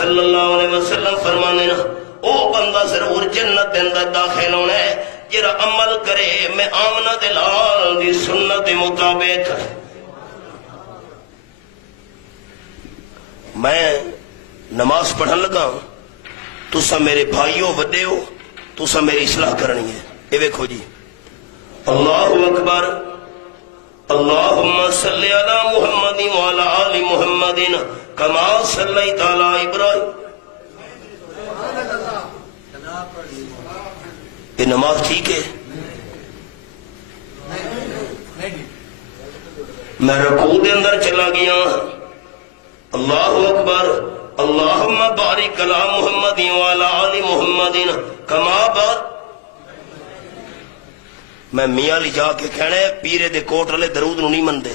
صلی اللہ علیہ وسلم فرمانے نا او بندہ ضرور جنت دے اندر داخل ہونا ہے جڑا عمل کرے میں آمنہ دلال دی سنت دے مطابق. میں نماز پڑھن لگا تسا میرے بھائیو وڈے ہو تسا میری اصلاح کرنی ہے. اے ویکھو جی اللہ اکبر اللہم صلی علی محمد وعلی آل محمد کما صلیت علی ابراہیم. یہ نماز ٹھیک ہے؟ میں رکوع دے اندر چلا گیا اللہ اکبر اللہم بارک علی محمد وعلی آل محمد کما بارک. میں میاں لی جا کے کہنا ہے پیرے دے کوٹ والے درود نو نہیں مندے.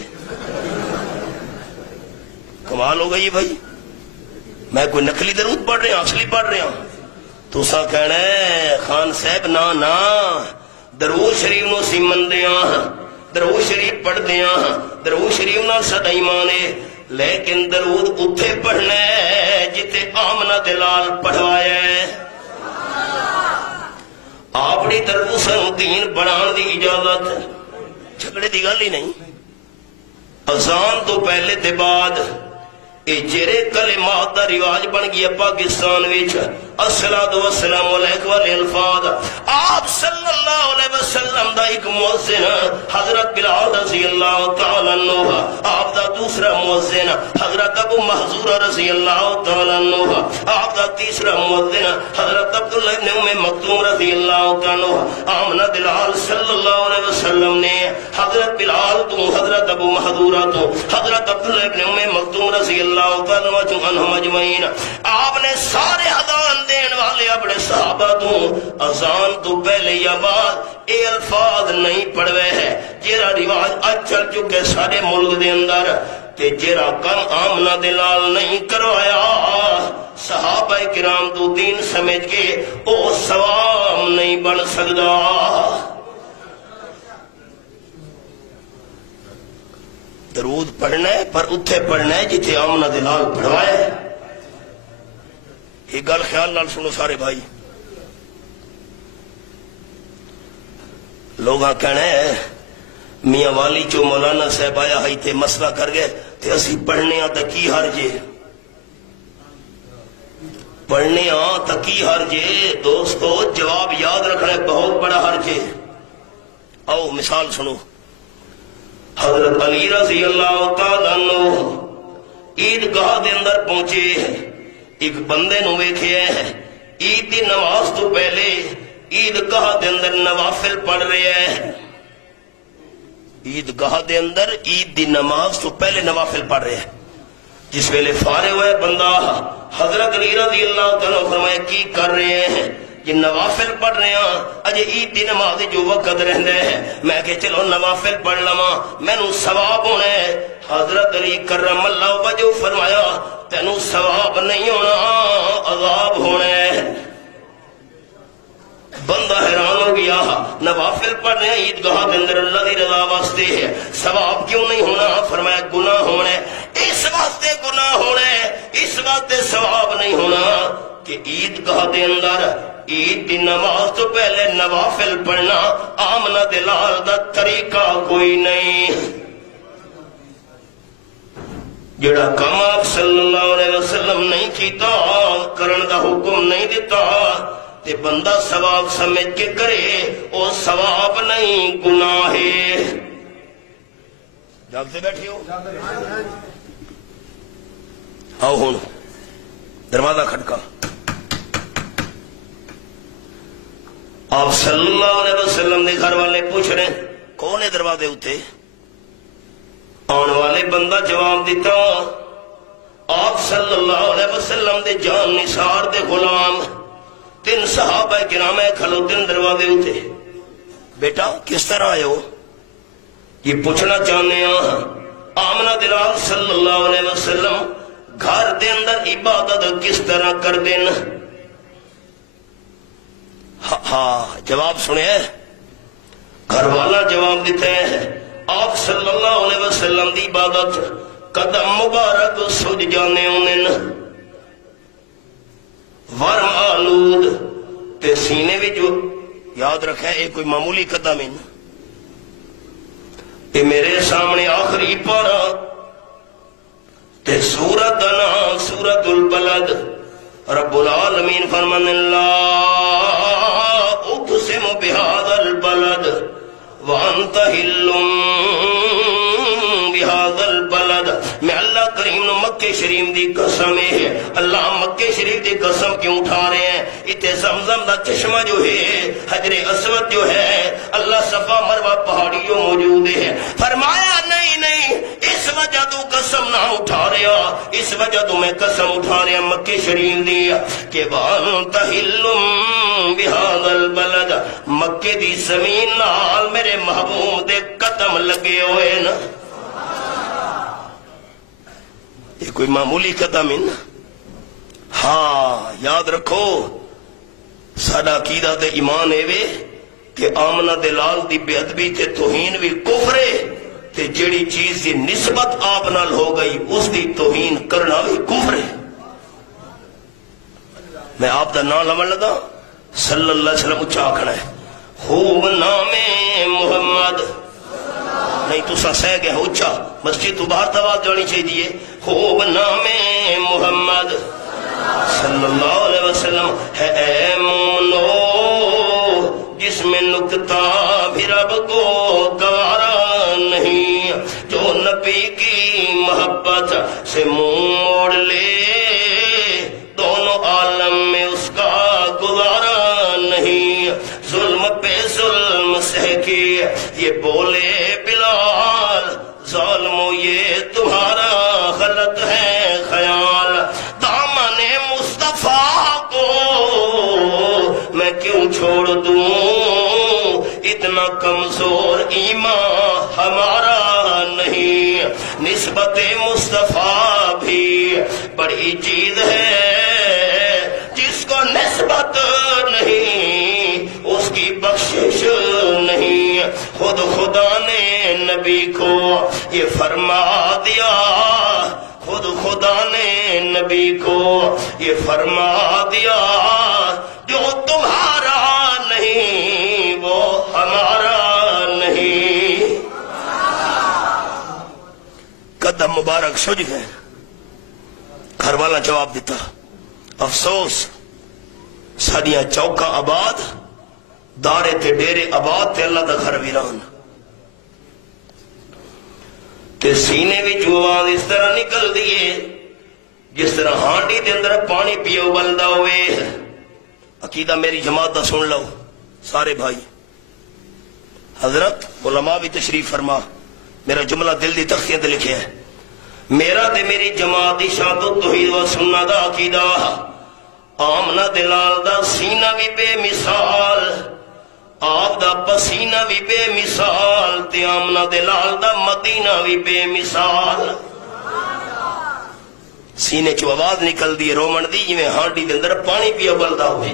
کمال ہو گئی بھائی. میں کوئی نقلی درود پڑھ رہا اصلی پڑھ رہا. تسا کہنا ہے خان صاحب نا نا درود شریف نو سی مندے ہاں درود شریف پڑھتے ہاں درود شریف نال ساڈا ایمان ہے لیکن درود اتھے پڑھنا ہے جتے آمنہ دلال پڑھوایا ہے. اپنی طرف سنو دین بنان دی اجازت جھگڑے دی گل ہی نہیں. اذان تو پہلے تے بعد اے جڑے کلمات دا رواج بن گیا پاکستان وچ الصلاۃ والسلام علیک والے الفاظ آپ صلی اللہ علیہ وسلم دا ایک مؤذن حضرت بلال رضی اللہ تعالی عنہ آپ دا دوسرا مؤذن حضرت ابو محذور رضی اللہ تعالی عنہ آپ دا تیسرا مؤذن حضرت عبداللہ ابن ام مکتوم رضی اللہ تعالی عنہ آمنہ دلال صلی اللہ علیہ وسلم نے حضرت بلال تو حضرت ابو محذورہ تو حضرت عبداللہ ابن ام مکتوم رضی اللہ تعالی عنہم اجمعین آپ نے سارے اذان دین والے اپنے صحابہ تو اذان تو پہلے یا بعد اے الفاظ نہیں پڑھوے ہے جیرا رواج اج چل چکے سارے ملک دے اندر تے جیرا کم آمنہ دلال نہیں کروایا صحابہ کرام تو دین سمجھ کے او ثواب نہیں بن سکدا. درود پڑھنا ہے پر اتھے پڑھنا ہے جتے آمنہ دلال پڑھوایا ہے. یہ گل خیال نال سنو سارے بھائی. لوگاں کہنا ہے میاں والی چو مولانا صاحب آیا ہی تے مسئلہ کر گئے تے اسی پڑھنے آتا کی حرجے پڑھنے آتا کی حرجے. دوستو جواب یاد رکھنا ہے بہت بڑا حرجے. آؤ مثال سنو. حضرت علی رضی اللہ تعالیٰ عنہ عیدگاہ دے اندر پہنچے ایک بندے نو ویکھیا ہے عید دی نماز تو پہلے عیدگاہ دے اندر نوافل پڑھ رہے ہیں. عیدگاہ دے اندر عید دی نماز تو پہلے نوافل پڑھ رہے ہیں. جس ویلے فارغ ہوئے بندہ حضرت علی رضی اللہ تعالیٰ فرمایا کی کر رہے ہیں یہ نوافل پڑھ رہے ہیں اجے عید دی نماز جو وقت رہندے ہیں میں کہ چلو نوافل پڑھ لواں مینوں ثواب ہونا ہے. حضرت علی کرم اللہ وجہ فرمایا تینوں ثواب نہیں ہونا عذاب ہونا ہے. بندہ حیران ہو گیا نوافل پڑھ رہے ہیں عیدگاہ کے اندر اللہ دی رضا واسطے ہے ثواب کیوں نہیں ہونا؟ فرمایا گناہ ہونا ہے. اس واسطے گناہ ہونا ہے اس واسطے ثواب نہیں ہونا کہ عیدگاہ کے اندر عید کی نماز تو پہلے نوافل پڑھنا آمنہ دلال دا طریقہ کوئی نہیں. جڑا کام آپ صلی اللہ علیہ وسلم نہیں کیتا کرن دا حکم نہیں دیتا تے بندہ ثواب سمجھ کے کرے او ثواب نہیں گناہ ہے. جاگتے بیٹھے ہو آؤ ہوں دروازہ کھٹکا. آپ صلی اللہ علیہ وسلم دے گھر والے پوچھ رہے کون ہے دروازے اتے؟ آن والے بندہ جواب دیتا آپ صلی اللہ علیہ وسلم دے جان نثار دے غلام 3 صحابہ کرام کھلوتے دروازے اتے. بیٹا کس طرح آئے ہو؟ یہ پوچھنا چاہنے ہیں. آمنہ دلال صلی اللہ علیہ وسلم گھر دے اندر عبادت کس طرح کر دین؟ ہاں جواب سنے گھر والا جواب دیتے ہیں آپ صلی اللہ علیہ وسلم دی عبادت قدم مبارک سج جانے انہیں سینے بھی جو یاد رکھا ہے یہ کوئی معمولی قدم ہی نہیں، یہ میرے سامنے آخری پارا تے سورت نا سورت البلد رب العالمین فرمان اللہ اقسم بہذا البلد وانت حل بہذا البلد، میں اللہ کریم نو مکہ شریف دی قسم ہے، اللہ مکہ شریف دی قسم کیوں اٹھا رہے ہیں؟ اتنے زمزم دا چشمہ جو ہے، حجر اسود جو ہے، اللہ صفا مروہ پہاڑی جو موجود ہے، فرمایا نہیں نہیں اس وجہ تو قسم نہ اٹھا رہا، اس وجہ تو میں قسم اٹھا رہا مکہ شریف دی کہ وانت حل بہذا البلد، مکے دی زمین نال میرے محبوب دے قدم لگے ہوئے نا، یہ کوئی معمولی قدم ہی نا۔ ہاں یاد رکھو ساڈا عقیدہ تے ایمان ہے کہ آمنہ دے لال دی بے ادبی تے توہین بھی کفر ہے، تے جڑی چیز دی نسبت آپ نال ہو گئی اس دی توہین کرنا بھی کفر ہے۔ میں آپ دا نام لمن لگا صلی اللہ علیہ وسلم اچھا آکھنا ہے، خوب نام محمد نہیں تو سہ گیا اچھا، مسجد تو باہر تواز جانی چاہیے، خوب نام محمد صلی اللہ علیہ وسلم ہے اے مومنو جس میں نکتہ بھی رب کو گوارا نہیں، جو نبی کی محبت سے منہ موڑ لے دونوں عالم میں اس کا گزارا نہیں، ظلم پہ ظلم سہ کے یہ بولے بلال ظالمو یہ تمہارا غلط ہے خیال، دامن مصطفیٰ کو میں کیوں چھوڑ دوں، اتنا کمزور ایمان ہمارا نہیں، نسبت مصطفیٰ بھی بڑی چیز ہے، جس کو نسبت نہیں اس کی بخشش نہیں، خود خدا نے نبی کو یہ فرما دیا، خود خدا نے نبی کو یہ فرما دیا، جو تمہارا نہیں وہ ہمارا نہیں۔ قدم مبارک سج گئے، گھر والا جواب دیتا افسوس ساڈیاں چوکا آباد، دارے تے ڈیرے آباد تے اللہ دا گھر ویران، تے سینے بھی جو آواز اس طرح نکل دیئے جس طرح ہانڈی دے اندر پانی پیو بلدا ہوئے۔ عقیدہ میری جماعت دا سن لو سارے بھائی، حضرت علماء بھی تشریف فرما، میرا جملہ دل دی تختیاں تے لکھے ہے، میرا تے میری جماعت دی شہادت و توحید و سنت دا عقیدہ آمنہ دلال دا سینہ بھی بے مثال، آپ دا پسینہ بھی بے مثال، تے آمنہ دلال دا مدینہ بھی بے مثال۔ سینے چو آواز نکل دی رومن دی جویں ہانڈی دے اندر پانی پیا بلدا ہوئے،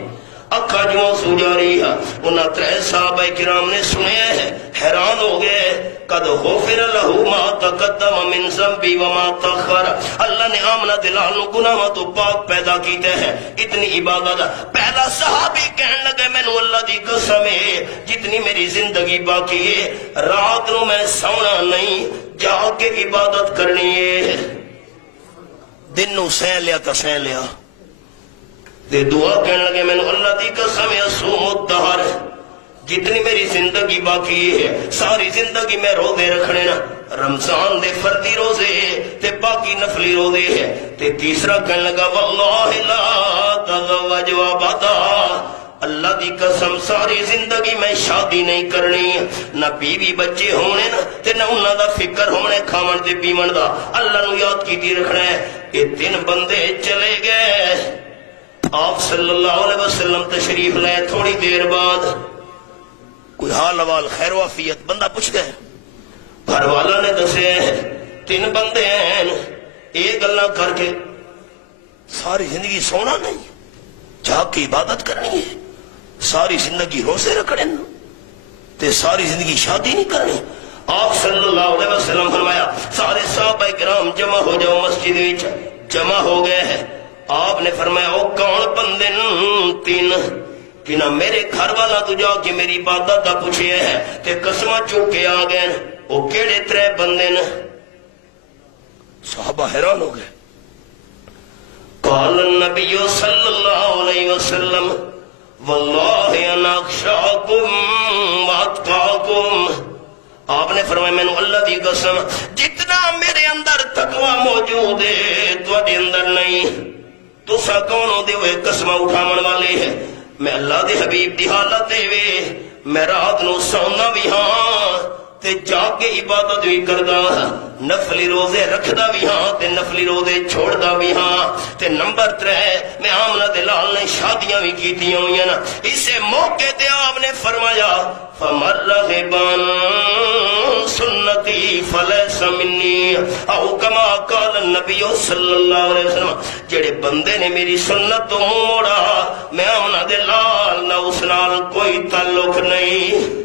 اکھا جو سو جا رہی ہے، انہاں ترے صحابہ کرام نے سنے ہیں، حیران ہو گئے، قد غفر لہو ما تقدم من ذنبی وما تاخر، اللہ نے آمنہ دلال نو گناہاں تو پاک پیدا کیتے ہیں، اتنی عبادت۔ پہلا صحابی کہنے لگے مینوں اللہ دی قسم ہے جتنی میری زندگی باقی ہے رات نو میں سونا نہیں، جا کے عبادت کرنی ہے، دن نو سہ لیا تا سہ لیا، دے دعا کہنے لگے میں نے اللہ دی قسم یصوم الدہر، جتنی میری زندگی باقی ہے ساری زندگی میں روزے رکھنے نا، رمضان دے فردی روزے تے باقی نفلی روزے ہے۔ تے تیسرا کہنے لگا واللہ لا تزوج وابدا، اللہ دی قسم ساری زندگی میں شادی نہیں کرنی، نہ بیوی بچے ہونے نا تے نہ انہاں دا فکر ہونے کھاون تے پیون دا، اللہ نو یاد کیتی رکھنا ہے۔ یہ تین بندے چلے گئے، آپ صلی اللہ علیہ وسلم تشریف لائے، تھوڑی دیر بعد کوئی حال حوال خیر وافیت بندہ پوچھ گئے، گھر والا نے دسے تین بندے ہیں، ایک گلا کر کے ساری زندگی سونا نہیں، جاگ کے عبادت کرنی ہے، ساری زندگی روزے رکھنے تے ساری زندگی شادی نہیں کرنی۔ آپ صلی اللہ علیہ وسلم فرمایا سارے صحابہ کرام جمع ہو جاؤ، مسجد وچ جمع ہو گئے ہیں۔ آپ نے فرمایا او کون بندے تین، کہ نہ میرے گھر والا تو جا کے میری عبادت دا پوچھے ہے تے قسمہ چوک کے آ گئے وہ کیڑے ترے بندے نے صحابہ حیران ہو گئے قال النبی صلی اللہ علیہ وسلم واللہ انا اخشاکم واتقاکم آپ نے فرمایا میں نے اللہ دی قسم جتنا میرے اندر تقوی موجود ہے تواڈے اندر نہیں تسا کون ہوندے ہوئے قسمہ اٹھاون والے ہے میں اللہ دے حبیب دی حالت دے وے میں رات نو سونا بھی ہاں تے جاگ کے عبادت بھی کردا نفلی روزے رکھدا بھی ہاں تے نفلی روزے چھوڑدا بھی ہاں تے نمبر 3 میں آمنہ دے لال نے شادیاں بھی کیتیاں ہوئیاں نا اسے موقع تے آپ نے فرمایا فمن رغب عن سنتی فلیس منی او کما قال النبی صلی اللہ علیہ وسلم جڑے بندے نے میری سنت تو منہ موڑا میں آمنہ دے لال نہ اس نال کوئی تعلق نہیں